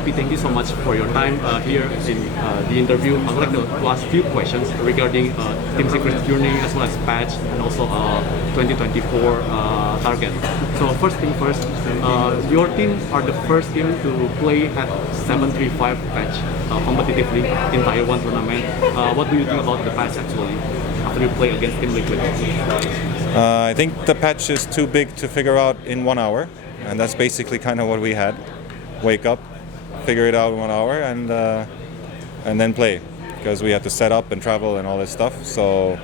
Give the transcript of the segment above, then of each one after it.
Puppey, thank you so much for your time here in the interview. I would like to ask a few questions regarding Team Secret's journey as well as patch and also 2024 target. So first thing first, your team are the first team to play at 735 patch competitively in Tier 1 tournament. What do you think about the patch actually after you play against Team Liquid? I think the patch is too big to figure out in 1 hour, and that's basically kind of what we had. Wake up, figure it out in 1 hour, and then play, because we had to set up and travel and all this stuff. So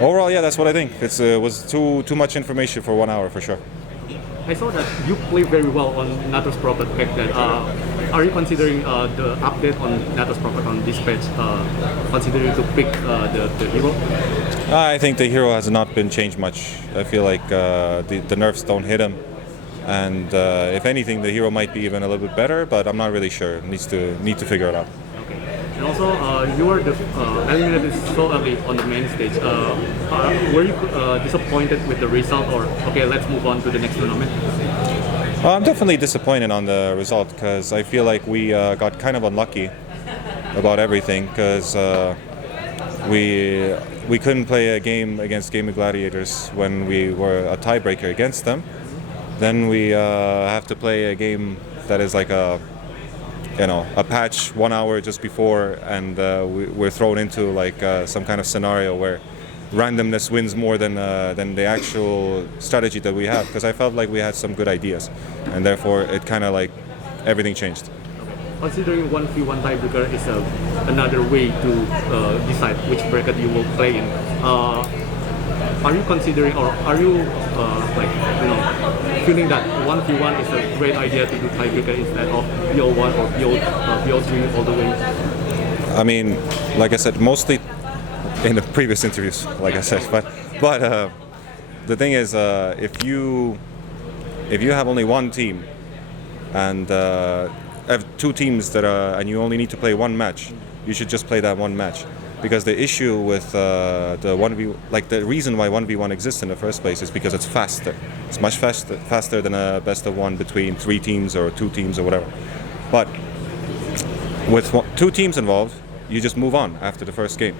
overall, yeah, that's what I think. It was too much information for 1 hour for sure. I saw that you play very well on Natus Prophet back then. Are you considering the update on Natus Prophet on this patch, considering to pick the hero? I think the hero has not been changed much. I feel like the nerfs don't hit him, and if anything, the hero might be even a little bit better, but I'm not really sure. Need to figure it out. Okay. And also, you were eliminated so early on the main stage. Were you disappointed with the result, or okay, let's move on to the next tournament? I'm definitely disappointed on the result, because I feel like we got kind of unlucky about everything, because we couldn't play a game against Game of Gladiators when we were a tiebreaker against them. Then we have to play a game that is like a patch 1 hour just before, and we're thrown into like some kind of scenario where randomness wins more than the actual strategy that we have. Because I felt like we had some good ideas, and therefore it kind of like everything changed. Considering 1v1 tiebreaker is another way to decide which bracket you will play in, are you considering, or are you feeling that 1v1 is a great idea to do tiebreaker instead of BO1 or BO3 all the way? I mean, like I said, mostly in the previous interviews, like I said, but the thing is, if you have only one team and have two teams and you only need to play one match, you should just play that one match. Because the issue with the 1v, like the reason why 1v1 exists in the first place is because it's faster. It's much faster than a best of one between 3 teams or 2 teams or whatever. But with 2 teams involved, you just move on after the first game.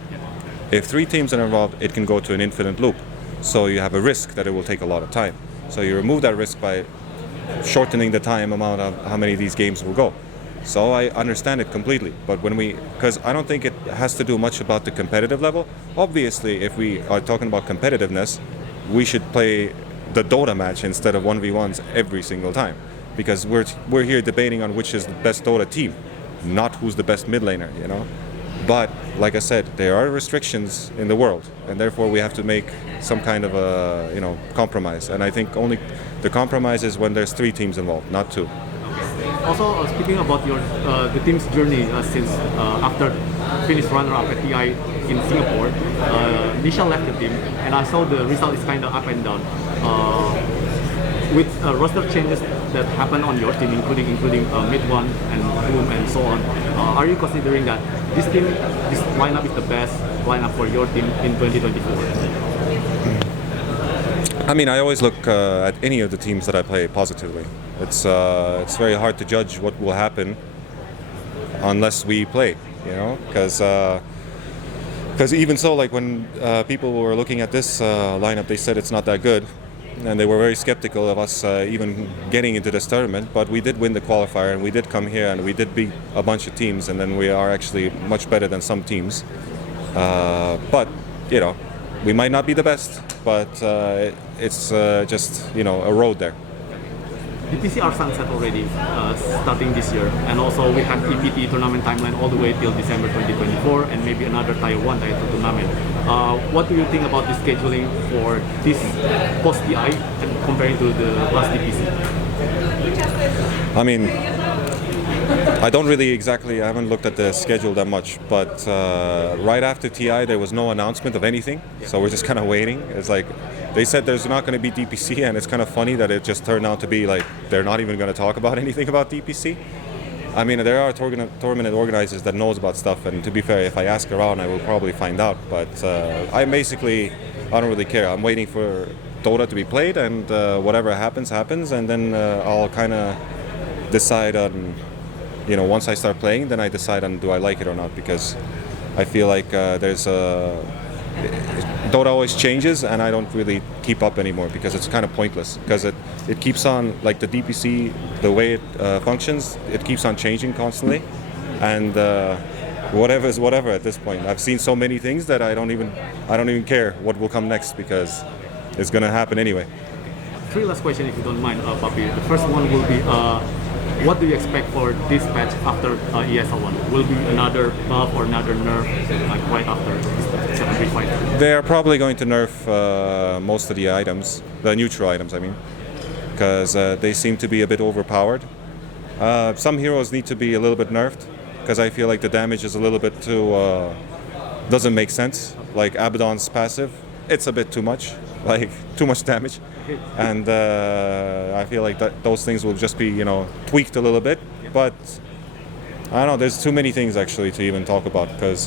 If 3 teams are involved, it can go to an infinite loop. So you have a risk that it will take a lot of time. So you remove that risk by shortening the time amount of how many of these games will go. So I understand it completely, but because I don't think it has to do much about the competitive level. Obviously, if we are talking about competitiveness, we should play the Dota match instead of 1v1s every single time, because we're here debating on which is the best Dota team, not who's the best mid laner, But like I said, there are restrictions in the world, and therefore we have to make some kind of a compromise. And I think only the compromise is when there's 3 teams involved, not 2. Also, speaking about the team's journey since after finished runner-up at TI in Singapore, Nisha left the team, and I saw the result is kind of up and down. With roster changes that happen on your team, including mid one and boom and so on, are you considering that this lineup is the best lineup for your team in 2024? I mean, I always look at any of the teams that I play positively. It's very hard to judge what will happen unless we play, because even so, like when people were looking at this lineup, they said it's not that good, and they were very skeptical of us even getting into this tournament. But we did win the qualifier, and we did come here, and we did beat a bunch of teams, and then we are actually much better than some teams. But we might not be the best, but it's just a road there. DPC are sunset already starting this year, and also we have EPT tournament timeline all the way till December 2024, and maybe another Tier 1, Tier 2 tournament. What do you think about the scheduling for this post-TI and comparing to the last DPC? I mean, I don't really I haven't looked at the schedule that much, but right after TI there was no announcement of anything, so we're just kind of waiting. It's like they said there's not going to be DPC, and it's kind of funny that it just turned out to be like they're not even going to talk about anything about DPC. I mean, there are tournament organizers that knows about stuff, and to be fair, if I ask around, I will probably find out. But I don't really care. I'm waiting for Dota to be played, and whatever happens, and then I'll kind of decide on once I start playing, then I decide on do I like it or not, because I feel like there's a Dota always changes, and I don't really keep up anymore because it's kind of pointless. Because it keeps on, like the DPC, the way it functions, it keeps on changing constantly, and whatever is whatever at this point. I've seen so many things that I don't even care what will come next, because it's gonna happen anyway. Three last questions, if you don't mind, Puppey. The first one will be, what do you expect for this patch after ESL One? Will be another buff or another nerf, like right after 735? They are probably going to nerf most of the items, the neutral items, I mean, because they seem to be a bit overpowered. Some heroes need to be a little bit nerfed, because I feel like the damage is a little bit too, doesn't make sense. Like Abaddon's passive, it's a bit too much, like too much damage. And I feel like those things will just be, tweaked a little bit. But I don't know, there's too many things actually to even talk about, because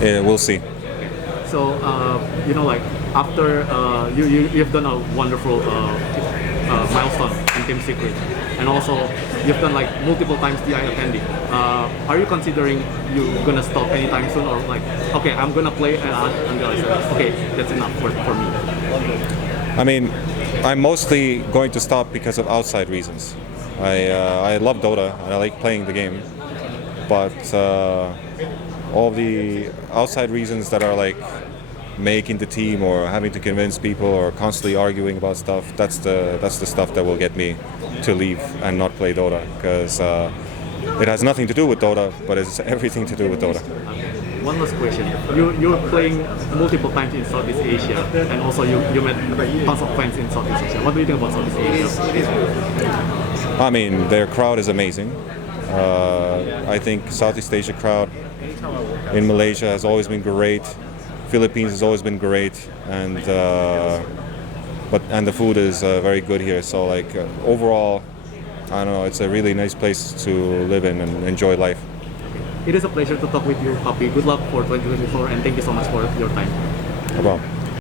we'll see. So, like after you've done a wonderful milestone in Team Secret, and also you've done like multiple times TI attending. Are you considering you're gonna stop anytime soon, or like, okay, I'm gonna play until I say, okay, that's enough for me? I mean, I'm mostly going to stop because of outside reasons. I love Dota and I like playing the game, but all the outside reasons that are like making the team or having to convince people or constantly arguing about stuff, that's the stuff that will get me to leave and not play Dota, because it has nothing to do with Dota, but it's everything to do with Dota. One last question. You're playing multiple times in Southeast Asia, and also you met tons of friends in Southeast Asia. What do you think about Southeast Asia? I mean, their crowd is amazing. I think Southeast Asia crowd in Malaysia has always been great. Philippines has always been great, and the food is very good here. So like overall, I don't know, it's a really nice place to live in and enjoy life. It is a pleasure to talk with you, Puppey. Good luck for 2024, and thank you so much for your time. No problem.